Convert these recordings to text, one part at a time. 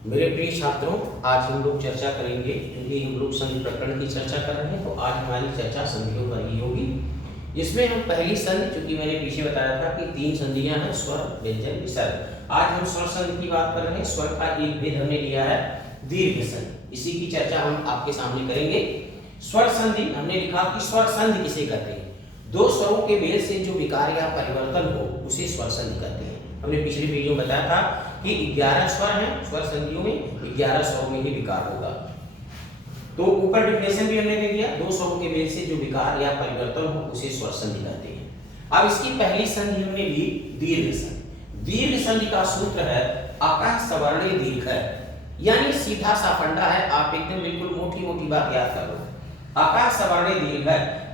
मेरे प्रिय छात्रों, आज हम लोग चर्चा करेंगे क्योंकि हम लोग संधि प्रकरण की चर्चा कर रहे हैं, तो आज हमारी चर्चा संधियों पर ही होगी। जिसमें हम पहली संधि, चूंकि मैंने पीछे बताया था कि 3 संधियां हैं, स्वर, व्यंजन, विसर्ग। आज हम स्वर संधि की बात कर रहे हैं। स्वर का एक भेद हमने लिया है दीर्घ संधि, इसी की चर्चा हम आपके सामने करेंगे। स्वर संधि हमने लिखा कि स्वर संधि किसे कहते हैं? दो स्वरों के मेल से जो विकार या परिवर्तन हो उसे स्वर संधि कहते हैं। हमने पिछले वीडियो में बताया था कि 11 स्वर हैं, स्वर संधियों में 11 स्वरों में ही विकार होगा। तो ऊपर डिफिनेशन भी हमने दे दिया, दो स्वरों के मेल से जो विकार या परिवर्तन हो उसे स्वर संधि कहते हैं। अब इसकी पहली संधि हमने ली दीर्घ संधि। दीर्घ संधि का सूत्र है अकः सवर्णे दीर्घ, यानी सीधा सा फंडा है, आप एकदम बिल्कुल मोटी मोटी बात याद कर लो। अकः सवर्णे दीर्घ,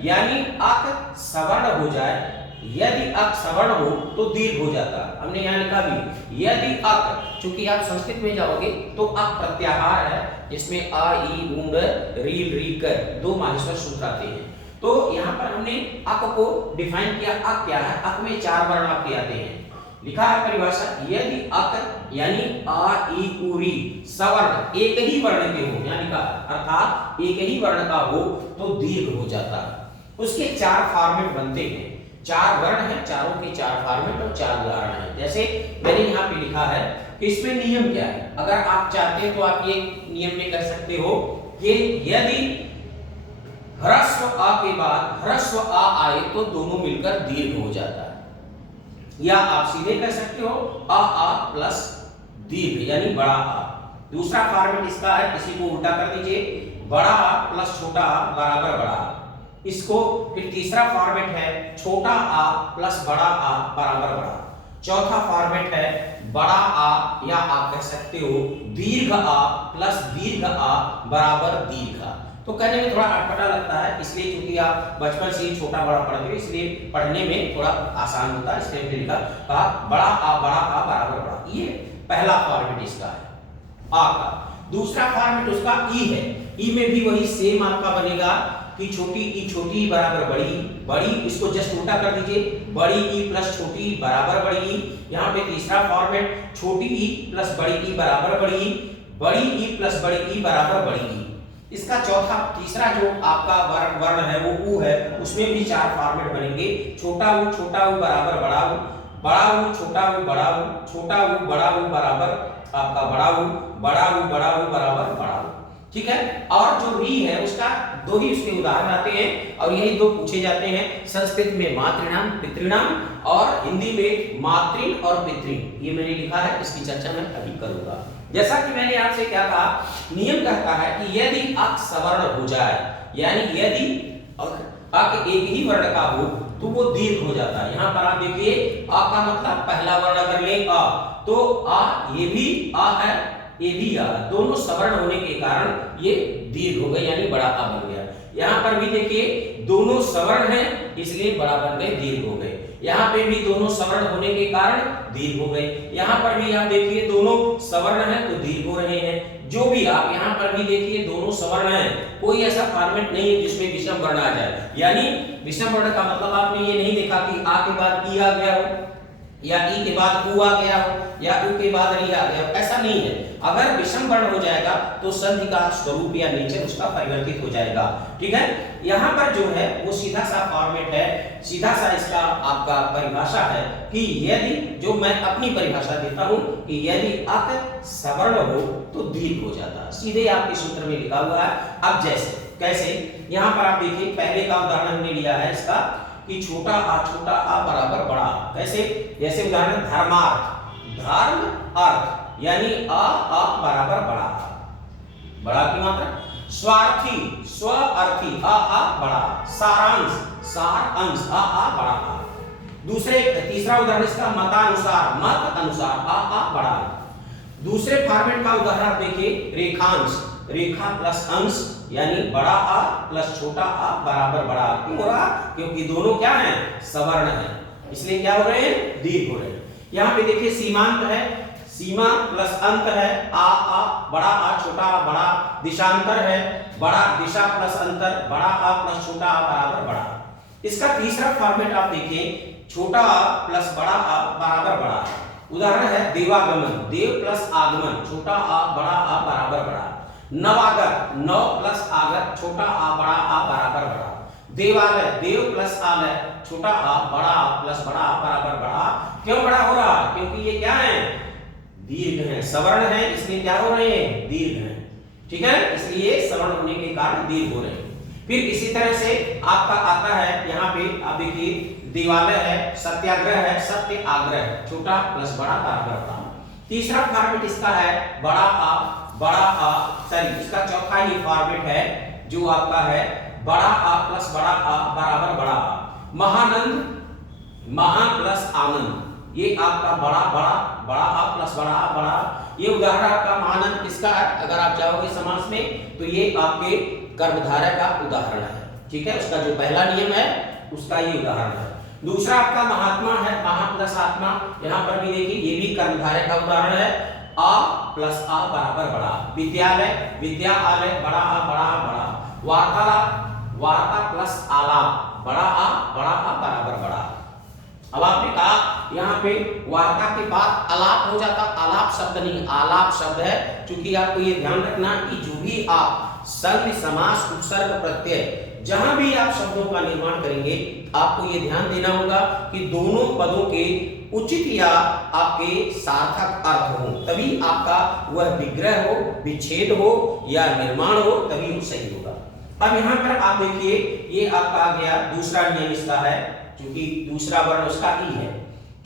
यानी अक सवर्ण हो जाए, यदि अक सवर्ण हो तो दीर्घ हो जाता। हमने यहाँ लिखा भी यदि अक, चूंकि आप संस्कृत में जाओगे तो अक प्रत्याहार है, जिसमें आ ई ऊंड रील री कर दो माहेश्वर सूत्र आते हैं। तो यहाँ पर हमने अक को डिफाइन किया। अक क्या है? अक में 4 वर्ण आपके आते हैं। लिखा है परिभाषा, यदि अक यानी आ ई उ री सवर्ण एक ही वर्ण के हो, यहाँ लिखा अर्थात एक ही वर्ण का हो तो दीर्घ हो जाता है। उसके 4 फॉर्मेट बनते हैं। 4 वर्ण हैं, चारों के 4 फॉर्मेट और 4 उदाहरण हैं। जैसे मैंने यहाँ पे लिखा है कि इसमें नियम क्या है। अगर आप चाहते हैं तो आप ये नियम में कर सकते हो कि यदि ह्रस्व आ के बाद ह्रस्व आ आए तो दोनों मिलकर दीर्घ हो जाता है, या आप सीधे कर सकते हो आ प्लस दीर्घ यानी बड़ा आ। दूसरा फॉर्मेट इसका है, इसी को उल्टा कर दीजिए, बड़ा आ प्लस छोटा आ बराबर बड़ा आ। इसको फिर तीसरा फॉर्मेट है छोटा आ प्लस बड़ा आ बराबर बड़ा। चौथा फॉर्मेट है बड़ा आ, या आप कह सकते हो दीर्घ आ प्लस दीर्घ आ बराबर दीर्घ आ। तो कहने में थोड़ा अटपटा लगता है, इसलिए क्योंकि आप बचपन से ही छोटा बड़ा पढ़ते हो, इसलिए पढ़ने में थोड़ा आसान होता है, इसलिए हमने लिखा बड़ा आ बराबर बड़ा। ये पहला फॉर्मेट इसका है आ का। दूसरा फॉर्मेट उसका ई है। ई में भी वही सेम आपका बनेगा कि छोटी ई बराबर बड़ी, बड़ी इसको जस्ट उल्टा कर दीजिए, बड़ी ई प्लस छोटी बराबर बड़ी ई। यहाँ पे तीसरा फॉर्मेट छोटी ई प्लस बड़ी ई बराबर बड़ी ई, बड़ी ई प्लस बड़ी ई बराबर बड़ी ई। इसका तीसरा जो आपका वर्ण है वो ऊ है, उसमें भी 4 फॉर्मेट बनेंगे। छोटा ऊ बराबर बड़ा ऊ, बड़ा ऊ छोटा ऊ बड़ा ऊ, छोटा ऊ बड़ा ऊ बराबर आपका बड़ा ऊ, बड़ा ऊ बराबर बड़ा ऊ। ठीक है। और जो री है उसका 2 ही उसके उदाहरण आते हैं, और यही 2 पूछे जाते हैं। संस्कृत में मातृणाम पितृणाम और हिंदी में मातृ और पितृ। ये मैंने लिखा है, इसकी चर्चा मैं अभी करूंगा। जैसा कि मैंने आपसे क्या कहा, नियम कहता है कि यदि अक सवर्ण हो जाए, यानी यदि अक एक ही वर्ण का हो तो वो दीर्घ हो जाता है। यहाँ पर आप देखिए आ का मतलब पहला वर्ण अगर ले आ, तो आ ये भी आ है, ये भी आ, दोनों सवर्ण होने के कारण ये दीर्घ हो गए, यानी बड़ा आ बन गया। यहाँ पर भी देखिए दोनों सवर्ण हैं, इसलिए बड़ा बन गए, दीर्घ हो गए। यहाँ पे भी दोनों सवर्ण होने के कारण दीर्घ हो गए। यहाँ पर भी आप देखिए दोनों सवर्ण हैं तो दीर्घ हो रहे हैं। जो भी आप यहाँ पर भी देखिए दोनों सवर्ण हैं, कोई ऐसा फॉर्मेट नहीं है जिसमें विषम वर्ण आ जाए। यानी विषम वर्ण का मतलब आपने ये नहीं देखा कि आ के बाद ई आ गया हो, या ई के बाद उ आ गया हो, या उ के बाद री आ गया हो, ऐसा नहीं है। अगर विषम वर्ण हो जाएगा तो संधि का स्वरूप या नेचर उसका परिवर्तित हो जाएगा। ठीक है। यहाँ पर जो है वो सीधा सा फॉर्मेट है, सीधा सा इसका आपका परिभाषा है कि यदि, जो मैं अपनी परिभाषा देता हूँ कि यदि अक सवर्ण हो तो दीर्घ हो जाता है, सीधे आपके सूत्र में लिखा हुआ है। अब जैसे कैसे, यहाँ पर आप देखिए पहले का उदाहरण हमने लिया है इसका कि छोटा आ बराबर बड़ा आ। कैसे? जैसे उदाहरण धर्मार्थ, धर्म अर्थ यानी आ बराबर बड़ा आ, बड़ा की मात्रा। स्वार्थी स्वार्थी आ बड़ा। सारांश सार अंश आ बड़ा आ। तीसरा उदाहरण इसका मतानुसार, मत अनुसार आ बड़ा। दूसरे फॉर्मेट का उदाहरण देखिए रेखांश, रेखा प्लस अंश यानी बड़ा आ प्लस छोटा आ बराबर बड़ा आ। क्यों हो रहा? क्योंकि दोनों क्या हैं? सवर्ण हैं, इसलिए क्या हो रहे हैं? दीर्घ हो रहे हैं। यहाँ पे देखिए सीमांत है, सीमा प्लस अंत है, आ बड़ा आ छोटा आ बड़ा। दिशांतर है, बड़ा दिशा प्लस अंतर, बड़ा आ प्लस छोटा आ बराबर बड़ा। इसका तीसरा फॉर्मेट आप देखिए छोटा आ प्लस बड़ा आ बराबर बड़ा। उदाहरण है देवागमन, देव प्लस आगमन, छोटा आ बड़ा आ बराबर बड़ा। नवागत, नव प्लस आगत, छोटा आ बड़ा आ बराबर बड़ा। देवालय, देव प्लस आलय, छोटा आ बड़ा आ प्लस बड़ा आ बराबर बड़ा। क्यों बड़ा हो रहा? क्योंकि ये क्या है? दीर्घ है, सवर्ण है, इसलिए क्या हो रहे हैं? दीर्घ है। ठीक है, इसलिए सवर्ण होने के कारण दीर्घ हो रहे हैं। फिर इसी तरह से आपका आता है यहाँ पे, आप देखिए देवालय है, सत्याग्रह है, सत्य आग्रह है, छोटा प्लस बड़ा बराबर बड़ा। तीसरा फॉर्मेट इसका है बड़ा आ, सॉरी इसका चौथा ही फॉर्मेट है जो आपका है बड़ा आ प्लस बड़ा आ बराबर बड़ा आ। महानंद, महान प्लस आनंद, ये आपका बड़ा आ प्लस बड़ा आ बड़ा। ये उदाहरण आपका महानंद किसका है? अगर आप चाहोगे समास में तो ये आपके कर्मधारय का उदाहरण है। ठीक है, उसका जो पहला नियम है उसका ये उदाहरण है। दूसरा आपका महात्मा है, महा प्लस आत्मा, यहाँ पर भी देखिए ये भी कर्मधारय का उदाहरण है, आ प्लस आ बराबर बड़ा। विद्यालय, विद्या आलय, बड़ा आ बड़ा। वार्तालाप, वार्ता प्लस आलाप, बड़ा आ बराबर बड़ा। अब आपने कहा यहाँ पे वार्ता के बाद आलाप हो जाता, आलाप शब्द नहीं आलाप शब्द है। क्योंकि आपको ये ध्यान रखना कि जो भी आप संधि समास उपसर्ग प्रत्यय जहां भी आप शब्दों का निर्माण करेंगे आपको ये ध्यान देना होगा कि दोनों पदों के उचित या आपके सार्थक अर्थ हो, तभी आपका वह विग्रह हो, विच्छेद हो या निर्माण हो, तभी वो सही होगा। अब यहाँ पर आप देखिए ये आपका आ गया दूसरा नियम इसका है, क्योंकि दूसरा वर्ण उसका ई है।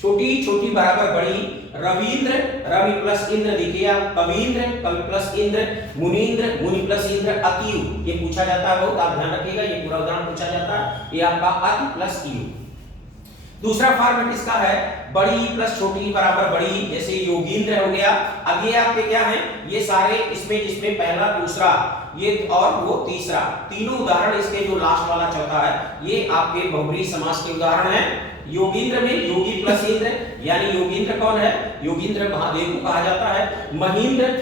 छोटी छोटी बराबर बड़ी, रविंद्र, रवि प्लस इंद्र, देखिए आप कवींद्र, कवि प्लस इंद्र, मुनींद्र, मुनि प्लस इंद्र, अतियु, ये पूछा जाता है बहुत, आप ध्यान रखिएगा, ये पूरा उदाहरण पूछा जाता है, ये आपका अति प्लस यु। दूसरा फॉर्मेट इसका है बड़ी प्लस छोटी बराबर बड़ी, जैसे योगींद्र हो गया। अब ये आपके क्या हैं? ये सारे इसमें जिसमें पहला दूसरा ये और वो तीसरा, तीनों उदाहरण इसके जो लास्ट वाला चौथा है ये आपके बहुब्रीहि समास के उदाहरण हैं। योगींद्र में योगी प्लस इंद्र, यानी योगींद्र कौन है? योगींद्र महादेव को कहा जाता है। महींद्र,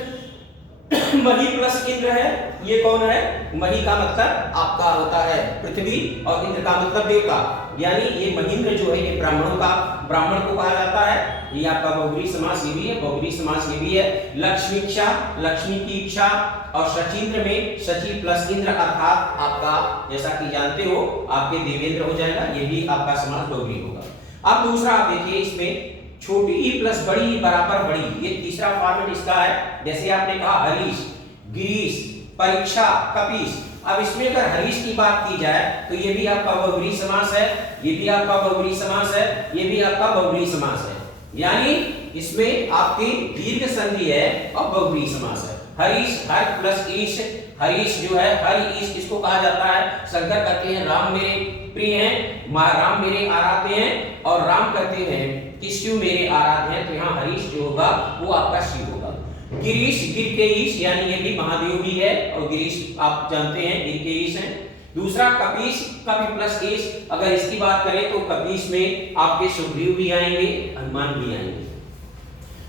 मही प्लस इंद्र है, ये कौन है? मही का मतलब आपका होता है पृथ्वी और इंद्र का मतलब देवता, यानी ये महींद्र जो है ये ब्राह्मण को कहा जाता है। ये आपका बहुब्रीहि समास ये भी है, बहुब्रीहि समास ये भी है। लक्ष्मीक्षा, लक्ष्मी की इच्छा, और शचींद्र में शची प्लस इंद्र अर्थात आपका जैसा कि जानते हो आपके देवेंद्र हो जाएगा, ये भी आपका समास बहुब्रीहि होगा। अब दूसरा आप देखिए इसमें छोटी ही प्लस बड़ी ही बराबर बड़ी, ये तीसरा फॉर्मेट इसका है। जैसे आपने कहा हरीश, गिरीश, परीक्षा, कपीश। अब इसमें अगर हरीश की बात की जाए तो ये भी आपका बहुब्रीहि समास है, ये भी आपका बहुब्रीहि समास है, ये भी आपका बहुब्रीहि समास है, यानी इसमें आपकी दीर्घ संधि है और बहुब्रीहि समास है। हरीश, हर प्लस ईश, हरीश जो है हरि ईश किसको कहा जाता है? शंकर कहते हैं राम मेरे प्रिय हैं, राम मेरे आराध्य हैं, और राम कहते हैं कि शिव मेरे आराध्य हैं, तो यहाँ हरीश जो होगा वो आपका शिव होगा। गिरीश, गिर के ईश, यानी ये भी महादेव भी है और गिरीश आप जानते हैं गिर के ईश हैं। दूसरा कपीश, कपि प्लस ईश, अगर इसकी बात करें तो कपीश में आपके सुग्रीव भी आएंगे, हनुमान भी आएंगे।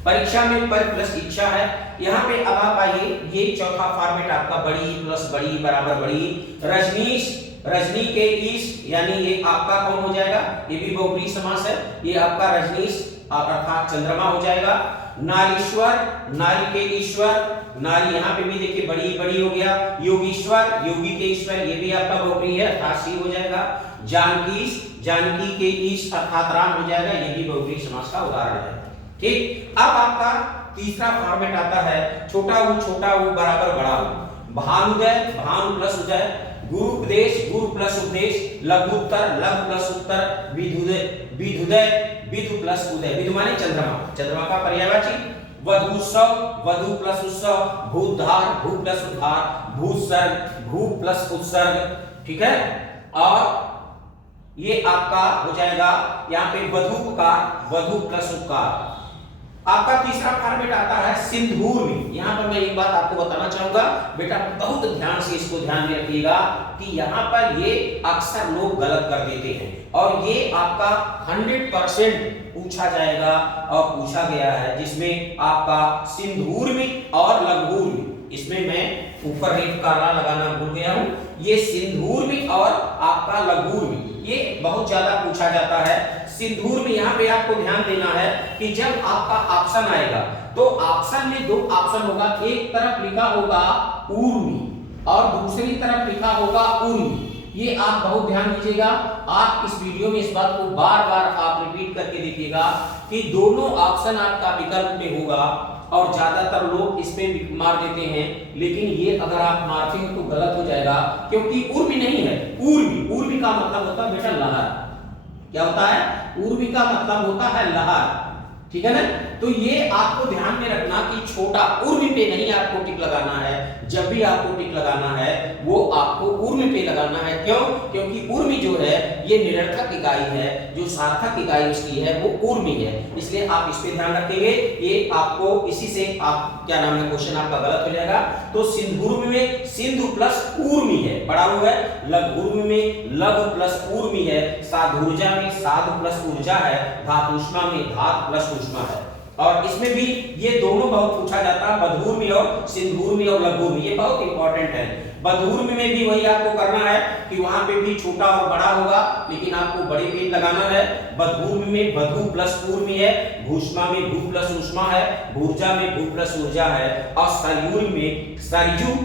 परीक्षा में पर प्लस इच्छा है। यहाँ पे अब आप आइए, ये चौथा फॉर्मेट आपका बड़ी प्लस बड़ी बराबर बड़ी। रजनीश, रजनी के ईश, यानी ये आपका कौन हो जाएगा? ये भी बहुब्रीहि समास है, ये आपका रजनीश अर्थात चंद्रमा हो जाएगा। नारीश्वर, नारी के ईश्वर, नारी यहाँ पे भी देखिए बड़ी बड़ी हो गया। योगीश्वर, योगी के ईश्वर, ये भी आपका बहुब्रीहि है अर्थात शिव हो जाएगा। जानकीश, जानकी के ईश अर्थात राम हो जाएगा, ये भी बहुब्रीहि समास का उदाहरण है। ठीक, अब आपका तीसरा फॉर्मेट आता है छोटा ऊ बराबर बड़ा ऊ। भानुदय, भानु प्लस उदय। गुरु उपदेश, गुरु प्लस उपदेश। लघुत्तर, लघु प्लस उत्तर। विधुदय, विधुदय, विधु प्लस उदय, विधु माने चंद्रमा, चंद्रमा का पर्यायवाची। वधूसव, वधु प्लस उत्सव। भूधार, भू प्लस उद्धार। भूसर्ग, भू प्लस उत्सर्ग। ठीक है, और ये आपका हो जाएगा यहाँ पे वधूपकार, वधु प्लस उपकार। आपका तीसरा फॉर्मेट आता है सिंदूर में। यहाँ पर मैं एक बात आपको बताना चाहूंगा, बेटा बहुत ध्यान से इसको ध्यान में रखिएगा कि यहाँ पर ये अक्सर लोग गलत कर देते हैं और ये आपका 100% पूछा जाएगा और पूछा गया है, जिसमें आपका सिंदूर में और लघूर में, इसमें मैं ऊपर रेफ काला लगाना भूल गया हूं, ये सिंदूर में और आपका लघूर में ये बहुत ज्यादा पूछा जाता है। सिंदूर में यहाँ पे आपको ध्यान देना है कि जब आपका ऑप्शन आएगा तो ऑप्शन में दो ऑप्शन होगा, एक तरफ लिखा होगा ऊर्मी और दूसरी तरफ लिखा होगा उर्मी। ये आप बहुत ध्यान दीजिएगा, आप इस वीडियो में इस बात को बार बार आप रिपीट करके देखिएगा कि दोनों ऑप्शन आपका विकल्प में होगा और ज्यादातर लोग इस पे मार देते हैं, लेकिन ये अगर आप मारते हो तो गलत हो जाएगा, क्योंकि उर्मी नहीं है, उर्मी। उर्मी का मतलब होता है बेटा लहर। क्या होता है? उर्मी का मतलब होता है लहर, ठीक है ना। तो ये आपको ध्यान में रखना कि छोटा उर्मी पे नहीं आपको टिक लगाना है, जब भी आपको टिक लगाना है वो आपको उर्मी पे लगाना है। क्यों? क्योंकि उर्मी जो है ये निरर्थक इकाई है, जो सार्थक इकाई उसकी है वो उर्मी है, इसलिए आप इस पे ध्यान रखेंगे। ये आपको इसी से आप क्या नाम है क्वेश्चन आपका गलत हो जाएगा। तो सिंधुर्मी में सिंधु प्लस उर्मी है, पढ़ा हुआ है। लघुर्मी में लघु प्लस उर्मी है। साधुर्जा में साधु प्लस ऊर्जा है। धातुष्मा में धातु प्लस ऊष्मा है। और इसमें भी ये दोनों बहुत पूछा जाता है, बधूर्मी और सिंधुर्मी और लघुर्मी, ये बहुत इंपॉर्टेंट है। बधूर्मी में भी वही आपको करना है कि वहां पे भी छोटा और बड़ा होगा, लेकिन आपको बड़े पेड़ लगाना है। बधूर्मी में बधू प्लस ऊर्मी है, भूष्मा में भू प्लस ऊष्मा है, भूर्जा में भू प्लस ऊर्जा है, और सरयूर में सरयू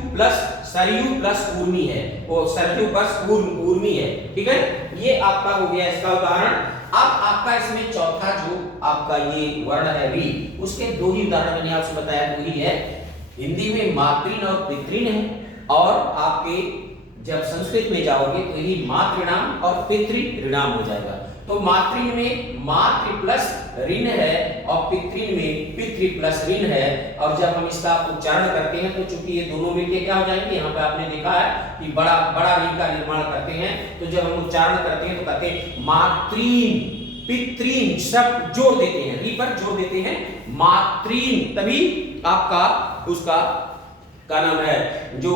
प्लस उर्मी है, वो सरयू प्लस उर्मी है, ठीक है। ये आपका हो गया इसका उदाहरण। अब आपका इसमें चौथा जो आपका ये वर्ण है री, उसके दो ही उदाहरण मैंने आपसे बताया, वही है हिंदी में मातृन और पितृन है, और आपके जब संस्कृत में जाओगे तो यही मातृणाम और पितृणाम हो जाएगा। तो मातृन में मातृ प्लस ऋण है और पितृन में पितृ प्लस ऋण है। और जब हम इसका उच्चारण करते हैं तो चूंकि ये दोनों मिलके क्या हो जाएंगे, यहाँ पे आपने देखा है कि बड़ा बड़ा ऋण का निर्माण करते हैं, तो जब हम उच्चारण करते हैं तो कहते हैं मातृन पितृन, सब जोड़ देते हैं, री पर जोड़ देते हैं मातृन, तभी आपका उसका का नाम है जो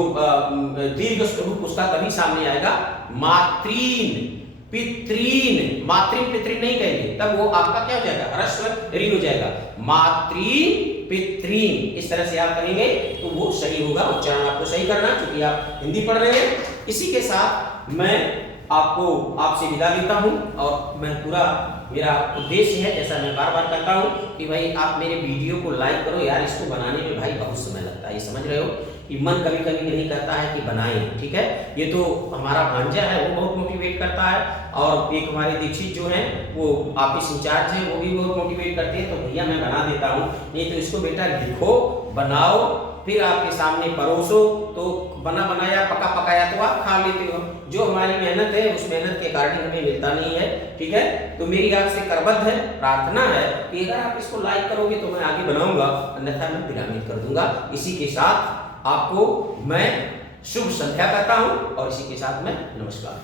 दीर्घ स्वरूप उसका तभी सामने आएगा। मातृन पितृन, मातृन पितृन नहीं कहेंगे, तब वो आपका क्या हो जाएगा, ह्रस्व ऋण हो जाएगा। मातृन पितृन इस तरह से आप कहेंगे तो वो सही होगा, उच्चारण आपको सही करना, क्योंकि आप हिंदी पढ़ रहे हैं। इसी के साथ मैं आपको आपसे विदा लेता हूं, और मैं पूरा मेरा उद्देश्य है, जैसा मैं बार बार कहता हूं कि भाई आप मेरे वीडियो को लाइक करो यार, इसको बनाने में भाई बहुत समय लगता है, ये समझ रहे हो कि मन कभी कभी नहीं करता है कि बनाएं, ठीक है। ये तो हमारा भांजा है वो बहुत मोटिवेट करता है, और एक हमारे दीक्षित जो हैं वो ऑफिस इंचार्ज हैं, वो भी बहुत मोटिवेट करते हैं, तो भैया मैं बना देता हूँ, नहीं तो इसको बेटा लिखो, बनाओ, फिर आपके सामने परोसो, तो बना बनाया पका पकाया तो आप खा लेते हो। जो हमारी मेहनत है उस मेहनत के अकॉर्डिंग हमें मिलता नहीं है, ठीक है। तो मेरी आपसे करबद्ध है, प्रार्थना है कि अगर आप इसको लाइक करोगे तो मैं आगे बनाऊंगा, अन्यथा मैं पिरामिड कर दूंगा। इसी के साथ आपको मैं शुभ संध्या कहता हूं, और इसी के साथ मैं नमस्कार।